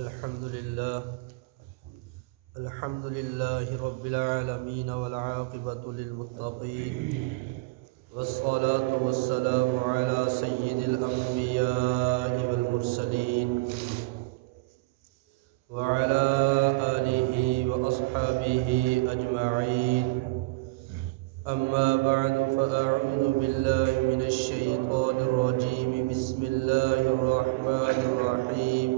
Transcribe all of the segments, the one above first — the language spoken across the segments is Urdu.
الحمد لله رب العالمين والعاقبة للمتقين والصلاة والسلام على سيد الأنبياء والمرسلين وعلى آله وأصحابه أجمعين. أما بعد فأعوذ بالله من الشيطان الرجيم. بسم الله الرحمن الرحيم.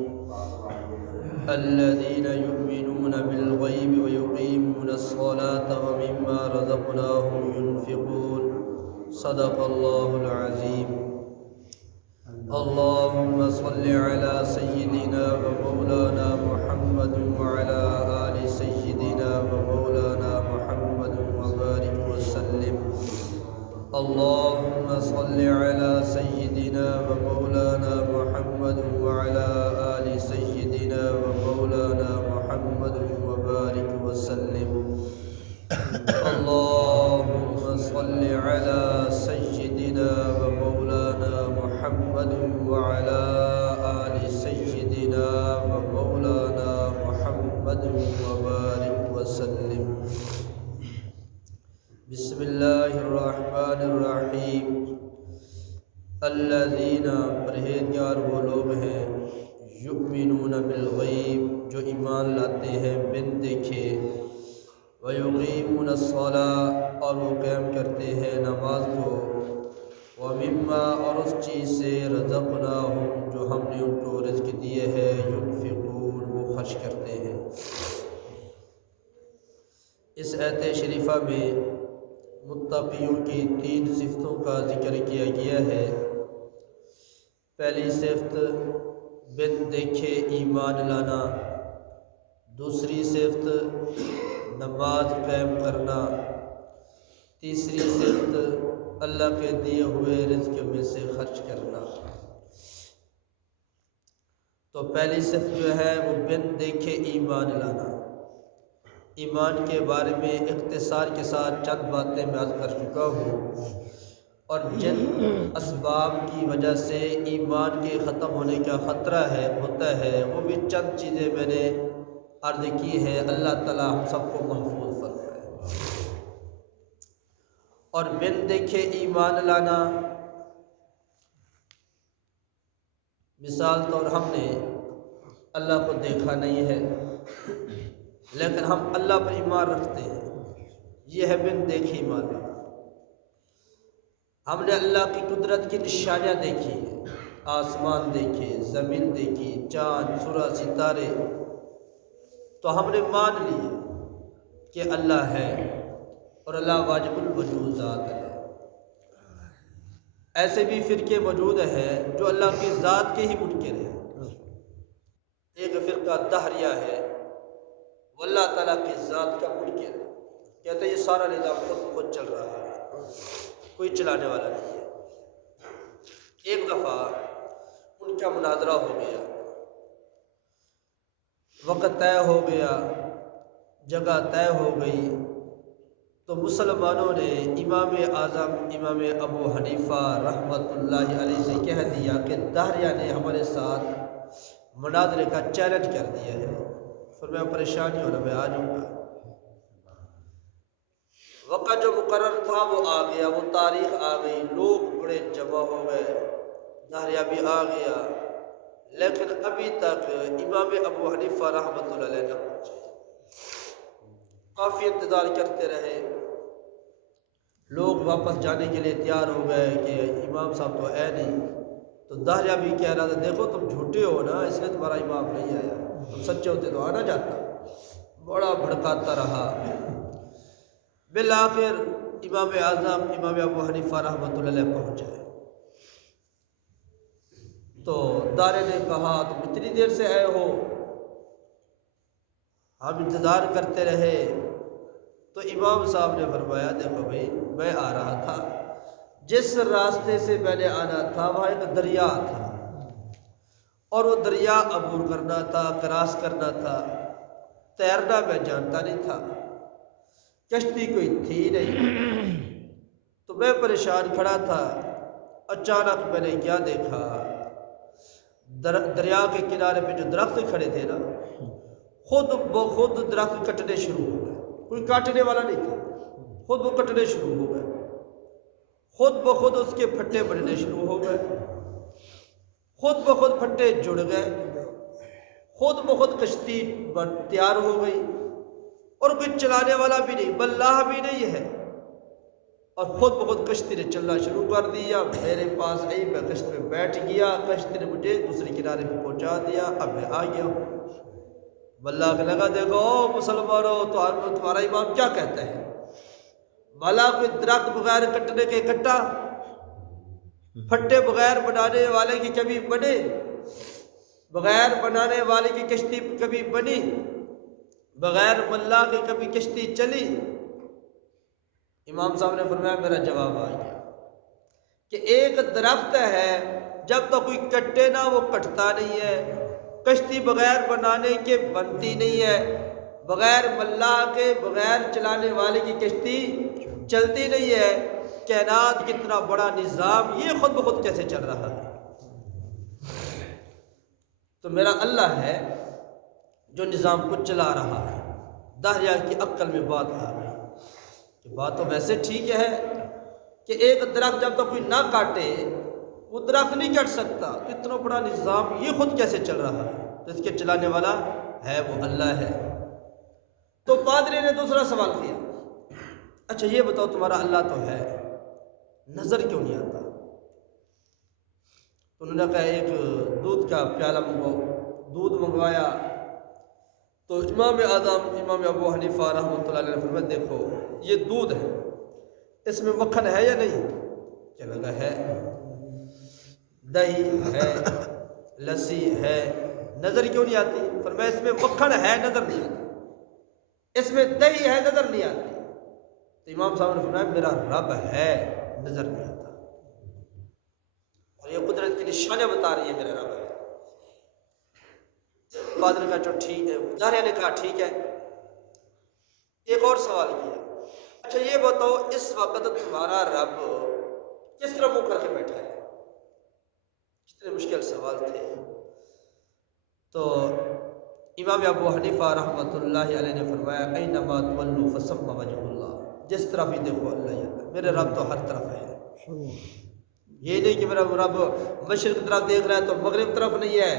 الذين يؤمنون بالغيب ويقيمون الصلاة ومما رزقناهم ينفقون. صدق الله العظيم. اللهم صل على سيدنا ومولانا محمد وعلى آل سيدنا ومولانا محمد وبارك وسلم. اللهم صل على سيدنا ومولانا محمد وعلى آل سيدنا ومولانا محمد وبارك وسلم. اللهم صل على سيدنا ومولانا محمد وعلى آل سيدنا ومولانا محمد وبارك وسلم. بسم اللہ الرحمن الرحیم. الذین پرہیزگار وہ لوگ ہیں، یؤمنون بالغیب جو ایمان لاتے ہیں بن دیکھے، ویقیمون الصلاۃ اور وہ قائم کرتے ہیں نماز کو، ومما اور اس چیز سے رزقناہم جو ہم نے ان کو رزق دیے ہے، ينفقون وہ خرچ کرتے ہیں. اس آیت شریفہ میں متقیوں کی 3 صفتوں کا ذکر کیا گیا ہے. پہلی صفت بن دیکھے ایمان لانا، دوسری صفت نماز قائم کرنا، تیسری صفت اللہ کے دیے ہوئے رزق میں سے خرچ کرنا. تو پہلی صفت جو ہے وہ بن دیکھے ایمان لانا. ایمان کے بارے میں اختصار کے ساتھ چند باتیں میں عرض کر چکا ہوں، اور جن اسباب کی وجہ سے ایمان کے ختم ہونے کا خطرہ ہوتا ہے وہ بھی چند چیزیں میں نے عرض کی ہیں. اللہ تعالیٰ ہم سب کو محفوظ فرمائے. اور بن دیکھے ایمان لانا، مثال طور ہم نے اللہ کو دیکھا نہیں ہے لیکن ہم اللہ پر ایمان رکھتے ہیں، یہ ہے بن دیکھے ایمان لانا. ہم نے اللہ کی قدرت کی نشانیاں دیکھی ہیں، آسمان دیکھے، زمین دیکھی، چاند، سورج، ستارے، تو ہم نے مان لیے کہ اللہ ہے اور اللہ واجب الوجود ذات ہے. ایسے بھی فرقے موجود ہیں جو اللہ کی ذات کے ہی منکر ہیں. ایک فرقہ دہریہ ہے، وہ اللہ تعالیٰ کی ذات کا منکر ہے، کہتے ہیں یہ سارا نظام خود چل رہا ہے، کوئی چلانے والا نہیں ہے. ایک دفعہ ان کا مناظرہ ہو گیا، وقت طے ہو گیا، جگہ طے ہو گئی، تو مسلمانوں نے امام اعظم امام ابو حنیفہ رحمۃ اللہ علیہ سے کہہ دیا کہ دہریہ نے ہمارے ساتھ مناظرے کا چیلنج کر دیا ہے. پھر میں پریشانی ہونا، میں آ جاؤں گا. وقت جو مقرر تھا وہ آ گیا، وہ تاریخ آ گئی، لوگ بڑے جمع ہو گئے، دہریہ بھی آ گیا، لیکن ابھی تک امام ابو حنیفہ رحمۃ اللہ علیہ نہ پہنچے. کافی انتظار کرتے رہے، لوگ واپس جانے کے لیے تیار ہو گئے کہ امام صاحب تو ہے نہیں. تو دہریہ بھی کہہ رہا تھا دیکھو تم جھوٹے ہو نا، اس لیے تمہارا امام نہیں آیا، تم سچے ہوتے تو آنا جاتا. بڑا بھڑکاتا رہا. بالآخر امام اعظم امام ابو حنیفہ رحمۃ اللہ علیہ پہنچے. تو دارے نے کہا تم اتنی دیر سے آئے ہو؟ ہم انتظار کرتے رہے. تو امام صاحب نے فرمایا دیکھو بھائی، میں آ رہا تھا، جس راستے سے میں نے آنا تھا وہاں ایک دریا تھا، اور وہ دریا عبور کرنا تھا، کراس کرنا تھا. تیرنا میں جانتا نہیں تھا، کشتی کوئی تھی نہیں، تو میں پریشان کھڑا تھا. اچانک میں نے کیا دیکھا، دریا کے کنارے پہ جو درخت کھڑے تھے نا، خود بخود درخت کٹنے شروع ہو گئے، کوئی کاٹنے والا نہیں تھا، خود وہ کٹنے شروع ہو گئے، خود بخود اس کے پھٹے بڑھنے شروع ہو گئے، خود بخود پھٹے جڑ گئے، خود بخود کشتی تیار ہو گئی، اور کوئی چلانے والا بھی نہیں، بلّاہ بھی نہیں ہے، اور خود بخود کشتی نے چلنا شروع کر دیا۔ میرے پاس آئی، میں کشتی میں بیٹھ گیا، کشتی نے مجھے دوسرے کنارے پہ پہنچا دیا، اب میں آ گیا ہوں۔ بلّاہ کے لگا، دیکھو مسلمانوں، تمہارا امام کیا کہتا ہے؟ بھلا کوئی درخت بغیر کٹنے کے کٹا؟ پھٹے بغیر بنانے والے کی کبھی بنے؟ بغیر بنانے والے کی کشتی کبھی بنی؟ بغیر ملا کے کبھی کشتی چلی؟ امام صاحب نے فرمایا، میرا جواب آ گیا کہ ایک درخت ہے، جب تک کوئی کٹے نہ وہ کٹتا نہیں ہے، کشتی بغیر بنانے کے بنتی نہیں ہے، بغیر ملا کے، بغیر چلانے والے کی کشتی چلتی نہیں ہے۔ کائنات کتنا بڑا نظام، یہ خود بخود کیسے چل رہا ہے؟ تو میرا اللہ ہے جو نظام کو چلا رہا ہے۔ داہریہ کی عقل میں بات آ گئی کہ بات تو ویسے ٹھیک ہے کہ ایک درخت جب تک کوئی نہ کاٹے وہ درخت نہیں کٹ سکتا، تو اتنا بڑا نظام یہ خود کیسے چل رہا ہے؟ تو اس کے چلانے والا ہے وہ اللہ ہے۔ تو پادری نے دوسرا سوال کیا، اچھا یہ بتاؤ، تمہارا اللہ تو ہے، نظر کیوں نہیں آتا؟ تو انہوں نے کہا ایک دودھ کا پیالہ دودھ منگوایا، تو امام اعظم امام ابو حنیفہ رحمۃ اللہ علیہ نے فرمایا، دیکھو یہ دودھ ہے، اس میں مکھن ہے یا نہیں؟ کیا لگا ہے، دہی ہے، لسی ہے، نظر کیوں نہیں آتی؟ فرمایا اس میں مکھن ہے، نظر نہیں آتی، اس میں دہی ہے، نظر نہیں آتی۔ تو امام صاحب نے فرمایا، میرا رب ہے، نظر نہیں آتا، اور یہ قدرت کی نشانیاں بتا رہی ہے میرا رب ہے۔ پادری کا جو ٹھیک ہے، داہریہ نے کہا ٹھیک ہے۔ ایک اور سوال کیا، اچھا یہ بتاؤ، اس وقت تمہارا رب کس طرح منہ کر کے بیٹھا ہے؟ کتنے مشکل سوال تھے۔ تو امام ابو حنیفہ رحمۃ اللہ علیہ نے فرمایا، اینما تولوا فثم وجہ اللہ، جس طرف ہی دیکھو اللہ ہی اللہ، میرے رب تو ہر طرف ہے۔ یہ نہیں کہ میرا رب مشرق طرف دیکھ رہا ہے تو مغرب طرف نہیں ہے،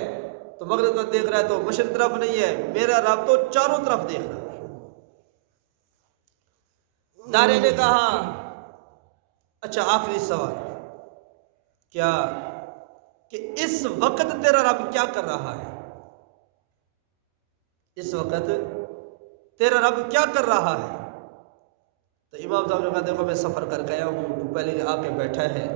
تو مغرب طرف دیکھ رہا ہے تو مشرق طرف نہیں ہے، میرا رب تو چاروں طرف دیکھ رہا ہے۔ داہریہ نے کہا، اچھا آخری سوال، کیا کہ اس وقت تیرا رب کیا کر رہا ہے؟ اس وقت تیرا رب کیا کر رہا ہے؟ تو امام صاحب نے کہا، دیکھو میں سفر کر گیا ہوں، تو پہلے آ کے بیٹھا ہے،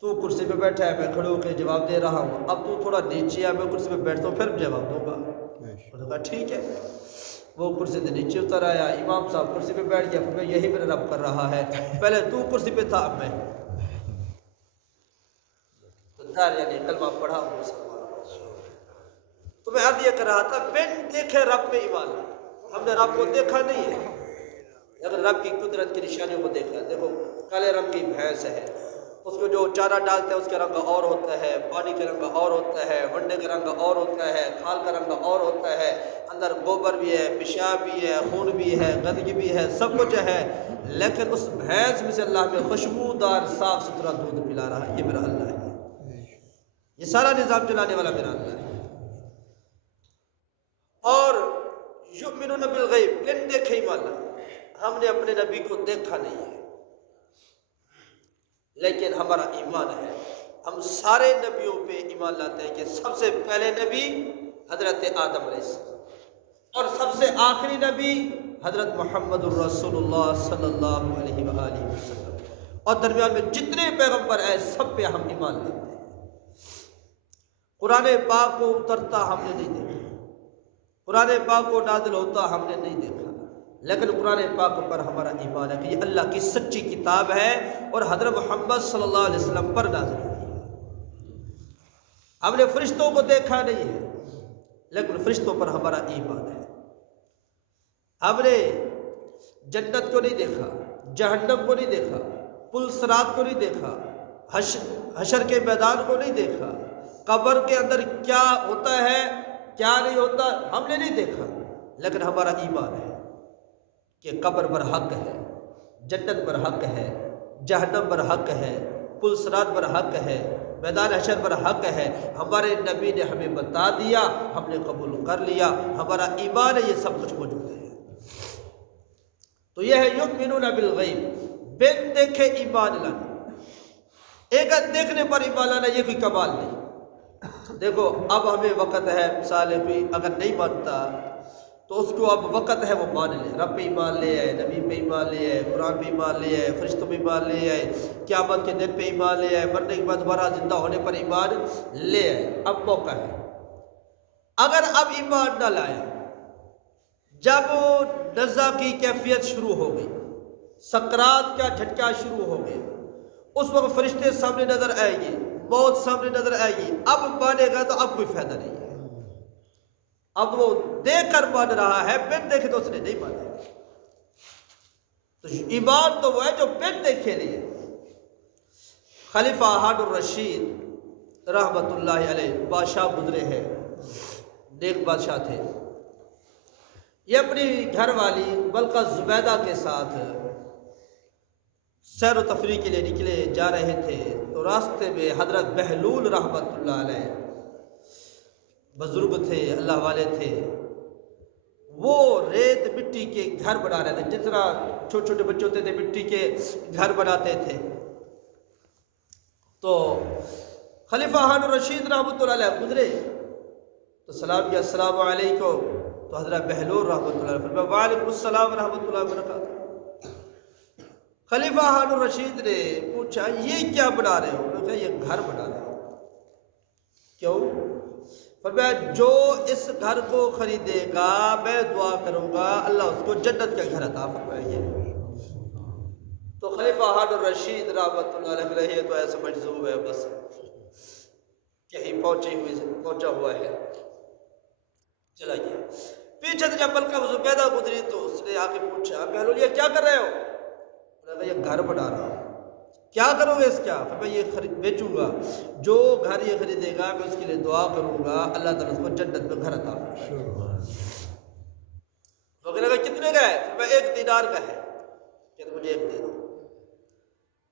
تو کرسی پہ بیٹھا ہے، میں کھڑے ہو کے جواب دے رہا ہوں، اب تو تھوڑا نیچے ہے، میں کرسی پہ بیٹھتا ہوں پھر جواب دوں گا۔ انہوں نے کہا ٹھیک ہے۔ وہ کرسی سے نیچے اتر آیا، امام صاحب کرسی پہ بیٹھ گیا، پھر یہی میرا رب کر رہا ہے، پہلے تو کرسی پہ تھا، اب میں۔ تو داہریہ نے کلمہ پڑھا، تو میں عرض یہ کر رہا تھا، بن دیکھے رب پہ ایمان لایا، ہم نے رب کو دیکھا نہیں ہے، اگر رب کی قدرت کی نشانیوں کو دیکھا، دیکھو کالے رنگ کی بھینس ہے، اس کو جو چارہ ڈالتے ہیں اس کا رنگ اور ہوتا ہے، پانی کا رنگ اور ہوتا ہے، ونڈے کا رنگ اور ہوتا ہے، کھال کا رنگ اور ہوتا ہے، اندر گوبر بھی ہے، پیشاب بھی ہے، خون بھی ہے، گندگی بھی ہے، سب کچھ ہے، لیکن اس بھینس میں سے اللہ میں خوشبودار صاف ستھرا دودھ پلا رہا ہے، یہ میرا اللہ ہے، یہ سارا نظام چلانے والا میرا اللہ ہے۔ اور یؤمنون بالغیب، بن دیکھے ایمان لایا، ہم نے اپنے نبی کو دیکھا نہیں ہے، لیکن ہمارا ایمان ہے، ہم سارے نبیوں پہ ایمان لاتے ہیں کہ سب سے پہلے نبی حضرت آدم علیہ السلام، اور سب سے آخری نبی حضرت محمد الرسول اللہ صلی اللہ علیہ وآلہ وسلم، اور درمیان میں جتنے پیغمبر ہیں سب پہ ہم ایمان لاتے ہیں۔ قرآن پاک کو اترتا ہم نے نہیں دیکھا، قرآن پاک کو نازل ہوتا ہم نے نہیں دیکھا، لیکن قرآن پاک پر ہمارا ایمان ہے کہ یہ اللہ کی سچی کتاب ہے اور حضرت محمد صلی اللہ علیہ وسلم پر نازل ہوئی ہے۔ ہم نے فرشتوں کو دیکھا نہیں ہے، لیکن فرشتوں پر ہمارا ایمان ہے۔ ہم نے جنت کو نہیں دیکھا، جہنم کو نہیں دیکھا، پل صراط کو نہیں دیکھا، حشر کے میدان کو نہیں دیکھا، قبر کے اندر کیا ہوتا ہے کیا نہیں ہوتا ہم نے نہیں دیکھا، لیکن ہمارا ایمان ہے کہ قبر پر حق ہے، جنت پر حق ہے، جہنم پر حق ہے، پل صراط پر حق ہے، میدان حشر پر حق ہے۔ ہمارے نبی نے ہمیں بتا دیا، ہم نے قبول کر لیا، ہمارا ایمان ہے، یہ سب کچھ موجود ہے۔ تو یہ ہے یؤمنون بالغیب، بن دیکھے ایمان لانا۔ ایک دیکھنے پر ایمان لانا یہ کوئی کمال نہیں۔ دیکھو اب ہمیں وقت ہے، مثال ہے کوئی اگر نہیں مانتا تو اس کو اب وقت ہے وہ مان لے، رب پہ ایمان لے آئے، نبی پہ ایمان لے آئے، قرآن پہ ایمان لے آئے، فرشتوں پہ ایمان لے آئے، قیامت کے دن پہ ایمان لے آئے، مرنے کے بعد دوبارہ زندہ ہونے پر ایمان لے آئے۔ اب موقع ہے۔ اگر اب ایمان نہ لائے، جب نزا کی کیفیت شروع ہو گئی، سکرات کا جھٹکا شروع ہو گیا، اس وقت فرشتے سامنے نظر آئے گی، موت سامنے نظر آئے گی، اب مانے گا تو اب کوئی فائدہ نہیں ہے۔ اب وہ دیکھ کر مان رہا ہے، بن دیکھے تو اس نے نہیں مانا۔ تو ایمان تو وہ ہے جو بن دیکھے لیے۔ خلیفہ ہارون الرشید رحمت اللہ علیہ بادشاہ گزرے ہیں، نیک بادشاہ تھے۔ یہ اپنی گھر والی ملکہ زبیدہ کے ساتھ سیر و تفریح کے لیے نکلے جا رہے تھے، تو راستے میں حضرت بہلول رحمت اللہ علیہ بزرگ تھے، اللہ والے تھے، وہ ریت مٹی کے گھر بنا رہے تھے، جس طرح چھوٹے چھوٹے بچے ہوتے تھے مٹی کے گھر بناتے تھے۔ تو خلیفہ ہارون الرشید رحمت اللہ علیہ گزرے تو سلام کیا، السلام علیکم۔ تو حضرت بہلول رحمۃ اللہ علیہ فرمایا وعلیکم السلام ورحمۃ اللہ وبرکاتہ۔ خلیفہ ہارون الرشید نے پوچھا یہ کیا بنا رہے ہو؟ انہوں نے کہا یہ گھر بنا رہے ہو۔ کیوں؟ فرمایا جو اس گھر کو خریدے گا میں دعا کروں گا اللہ اس کو جنت کا گھر عطا فرمائے۔ تو خلیفہ ہارون الرشید رحمۃ اللہ علیہ یہ تو ایسا مجذوب ہے، بس کہیں پہنچا ہوا ہے، چلا گیا۔ پیچھے سے جب ملکہ زبیدہ گزری تو اس نے آ کے پوچھا بہلول یہ کیا کر رہے ہو؟ انہوں نے کہا یہ گھر بنا رہا ہوں۔ کیا کرو گے اس کا؟ میں یہ بیچوں گا، جو گھر یہ خریدے گا میں اس کے لیے دعا کروں گا اللہ تعالیٰ اس کو جنت میں گھر عطا فرمائے۔ تو کہا کتنے کا ہے؟ میں 1 دینار کا ہے، کہ مجھے 1 دے دو۔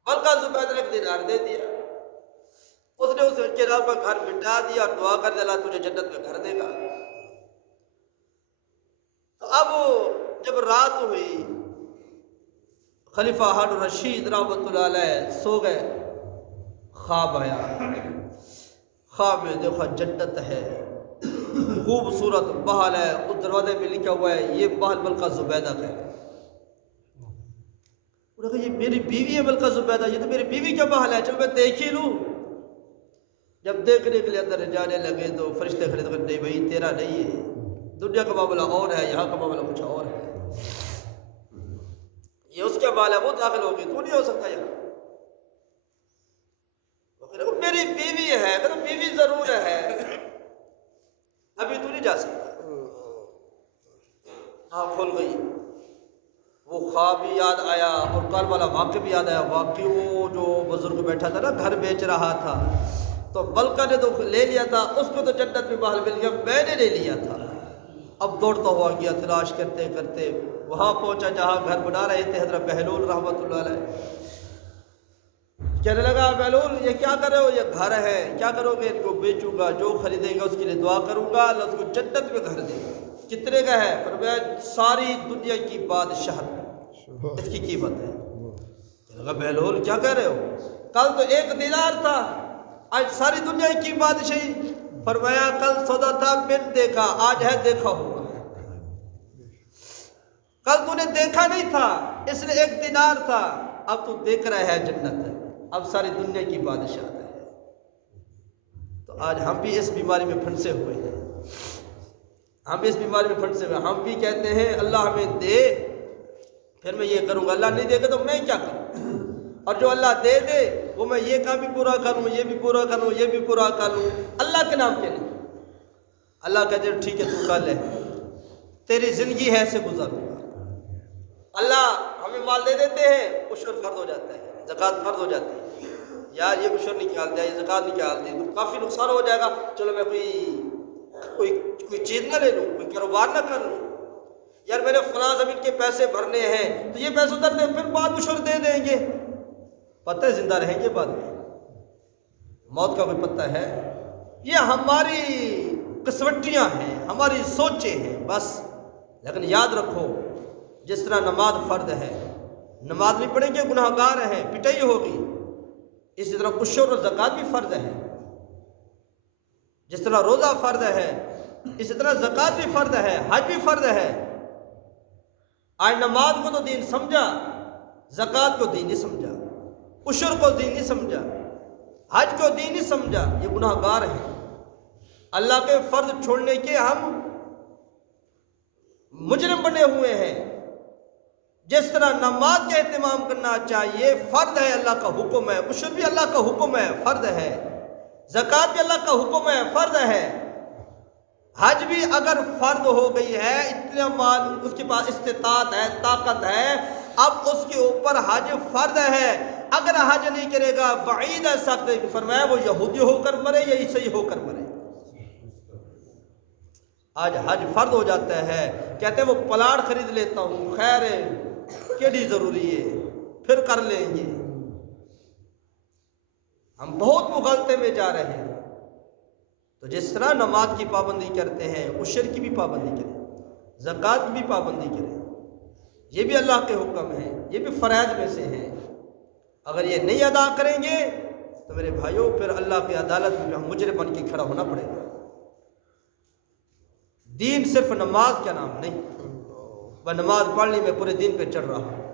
ملکہ زبیدہ نے 1 دینار دے دیا، اس نے اس کے نام پر گھر مٹا دیا اور دعا کر دیا اللہ تجھے جنت میں گھر دے گا۔ تو اب جب رات ہوئی خلیفہ ہارون الرشید رحمۃ اللہ علیہ سو گئے، خواب آیا، خواب میں دیکھا جنت ہے، خوبصورت محل ہے، اس دروازے میں لکھا ہوا ہے یہ محل ملکہ زبیدہ کا ہے۔ انہوں نے کہا یہ میری بیوی ہے ملکہ زبیدہ، یہ تو میری بیوی کا محل ہے، چل میں دیکھ ہی لوں۔ جب دیکھنے کے لیے اندر جانے لگے تو فرشتے کھڑے تو کہا نہیں بھائی تیرا نہیں ہے، دنیا کا معاملہ اور ہے، یہاں کا معاملہ کچھ اور ہے، یہ اس کا مال ہے وہ داخل ہوگی تو نہیں ہو سکتا یہاں۔ میری بیوی ہے، کہ بیوی ضرور ہے، ابھی تو نہیں جا سکتا۔ ہاں کھل گئی، وہ خواب بھی یاد آیا اور کل والا واقعہ بھی یاد آیا۔ واقعی وہ جو بزرگ بیٹھا تھا نا گھر بیچ رہا تھا، تو ملکہ نے تو لے لیا تھا، اس کو تو جنت میں محل مل گیا، میں نے لے لیا تھا۔ اب دوڑتا ہوا گیا تلاش کرتے کرتے وہاں پہنچا جہاں گھر بنا رہے تھے حضرت بہلول رحمۃ اللہ علیہ۔ کہنے لگا بہلول یہ کیا کر رہے ہو؟ یہ گھر ہے، کیا کرو گے؟ ان کو بیچوں گا، جو خریدے گا اس کے لیے دعا کروں گا اللہ اس کو جنت میں گھر دے گا۔ کتنے کا ہے؟ فرمایا ساری دنیا کی بادشاہت اس کی قیمت ہے۔ کہنے لگا بہلول کیا کہہ رہے ہو؟ کل تو 1 دینار تھا، آج ساری دنیا کی بادشاہی۔ فرمایا کل سودا تھا بن دیکھا، آج ہے دیکھا ہوا۔ کل تو نے دیکھا نہیں تھا اس لیے 1 دینار تھا، اب تو دیکھ رہا ہے جنت ہے، اب ساری دنیا کی بادشاہت ہے۔ تو آج ہم بھی اس بیماری میں پھنسے ہوئے ہیں، ہم بھی اس بیماری میں پھنسے ہوئے ہیں۔ ہم بھی کہتے ہیں اللہ ہمیں دے پھر میں یہ کروں گا، اللہ نہیں دے گا تو میں کیا کروں، اور جو اللہ دے دے وہ میں یہ کام بھی پورا کروں، یہ بھی پورا کروں، یہ بھی پورا کروں اللہ کے نام کے لیے۔ اللہ کہتے ہیں ٹھیک ہے تو کر لے، تیری زندگی ہے ایسے گزاروں گا۔ اللہ ہمیں مال دے دیتے ہیں، عشر فرض ہو جاتا ہے، زکوٰۃ فرض ہو جاتی ہے، یار یہ عشر نکال دیا، یہ زکوٰۃ نکال دی تو کافی نقصان ہو جائے گا، چلو میں کوئی چیز نہ لے لوں، کوئی کاروبار نہ کر لوں، یار میں نے فلاں زمین کے پیسے بھرنے ہیں تو یہ پیسے ادھر دیں، پھر بعد عشر دے دیں گے، پتہ ہے زندہ رہیں گے بعد میں، موت کا کوئی پتہ ہے؟ یہ ہماری قسوٹیاں ہیں، ہماری سوچیں ہیں بس۔ لیکن یاد رکھو، جس طرح نماز فرض ہے، نماز نہیں پڑھیں گے گناہ گار ہیں، پٹائی ہوگی، اسی طرح عشر اور زکوٰۃ بھی فرض ہے۔ جس طرح روزہ فرض ہے، اسی طرح زکوٰۃ بھی فرض ہے، حج بھی فرض ہے۔ آج نماز کو تو دین سمجھا، زکوٰۃ کو دین نہیں سمجھا، عشر کو دین نہیں سمجھا، حج کو دین نہیں سمجھا، یہ گناہ گار ہیں۔ اللہ کے فرض چھوڑنے کے ہم مجرم بنے ہوئے ہیں۔ جس طرح نماز کا اہتمام کرنا چاہیے، فرض ہے، اللہ کا حکم ہے، عشر بھی اللہ کا حکم ہے، فرض ہے، زکوٰۃ بھی اللہ کا حکم ہے، فرض ہے، حج بھی اگر فرض ہو گئی ہے، اتنا مال اس کے پاس استطاعت ہے، طاقت ہے، اب اس کے اوپر حج فرض ہے۔ اگر حج نہیں کرے گا، وعید ہے سخت، فرمایا وہ یہودی ہو کر مرے یا عیسائی ہو کر مرے۔ آج حج فرض ہو جاتا ہے، کہتے ہیں وہ پلاٹ خرید لیتا ہوں، خیر ہے، کیڑی ضروری ہے، پھر کر لیں گے۔ ہم بہت مغالطے میں جا رہے ہیں۔ تو جس طرح نماز کی پابندی کرتے ہیں، عشر کی بھی پابندی کریں، زکوٰۃ کی بھی پابندی کریں، یہ بھی اللہ کے حکم ہیں، یہ بھی فرائض میں سے ہیں۔ اگر یہ نہیں ادا کریں گے تو میرے بھائیوں پھر اللہ کی عدالت میں ہم مجرم بن کے کھڑا ہونا پڑے گا۔ دین صرف نماز کا نام نہیں، وہ نماز پڑھنے میں پورے دین پہ چڑھ رہا ہوں۔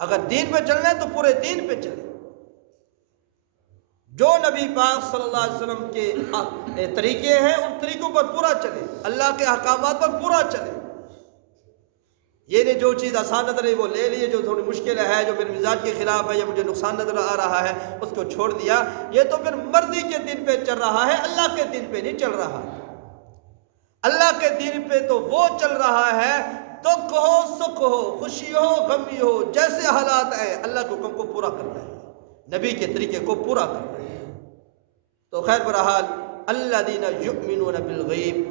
اگر دین پہ چلنا ہے تو پورے دین پہ چلیں، جو نبی پاک صلی اللہ علیہ وسلم کے طریقے ہیں ان طریقوں پر پورا چلیں، اللہ کے احکامات پر پورا چلیں۔ یہ نہیں جو چیز آسان نظر ہے وہ لے لیے، جو تھوڑی مشکل ہے، جو میرے مزاج کے خلاف ہے یا مجھے نقصان نظر آ رہا ہے اس کو چھوڑ دیا، یہ تو پھر مرضی کے دین پہ چل رہا ہے، اللہ کے دین پہ نہیں چل رہا۔ اللہ کے دین پہ تو وہ چل رہا ہے، دکھ ہو سکھ ہو، خوشی ہو غمی ہو، جیسے حالات ہیں اللہ کے حکم کو پورا کرنا ہے، نبی کے طریقے کو پورا کرنا ہے۔ تو خیر برحال الذین یؤمنون بالغیب،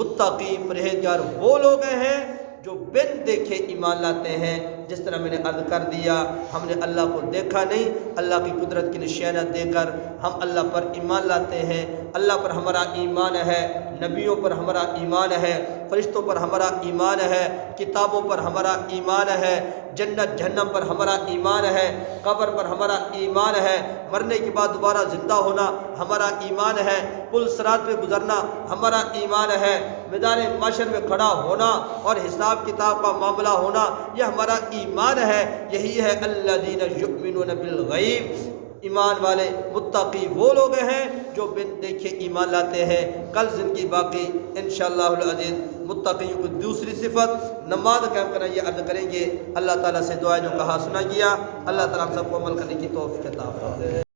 متقی پرہیزگار وہ لوگ ہیں جو بن دیکھے ایمان لاتے ہیں۔ جس طرح میں نے عرض کر دیا، ہم نے اللہ کو دیکھا نہیں، اللہ کی قدرت کی نشانیاں دے کر ہم اللہ پر ایمان لاتے ہیں۔ اللہ پر ہمارا ایمان ہے، نبیوں پر ہمارا ایمان ہے، فرشتوں پر ہمارا ایمان ہے، کتابوں پر ہمارا ایمان ہے، جنت جہنم پر ہمارا ایمان ہے، قبر پر ہمارا ایمان ہے، مرنے کے بعد دوبارہ زندہ ہونا ہمارا ایمان ہے، پل صراط پہ گزرنا ہمارا ایمان ہے، میدان محشر میں کھڑا ہونا اور حساب کتاب کا معاملہ ہونا یہ ہمارا ایمان ہے۔ یہی ہے الذین یؤمنون بالغیب، ایمان والے متقی وہ لوگ ہیں جو بن دیکھے ایمان لاتے ہیں۔ کل زندگی باقی انشاءاللہ العزیز متقیوں کو دوسری صفت نماز قائم کرنا یہ عرض کریں گے۔ اللہ تعالیٰ سے دعا جو کہا سنا گیا، اللہ تعالیٰ ہم سب کو عمل کرنے کی توفیق عطا فرمائے۔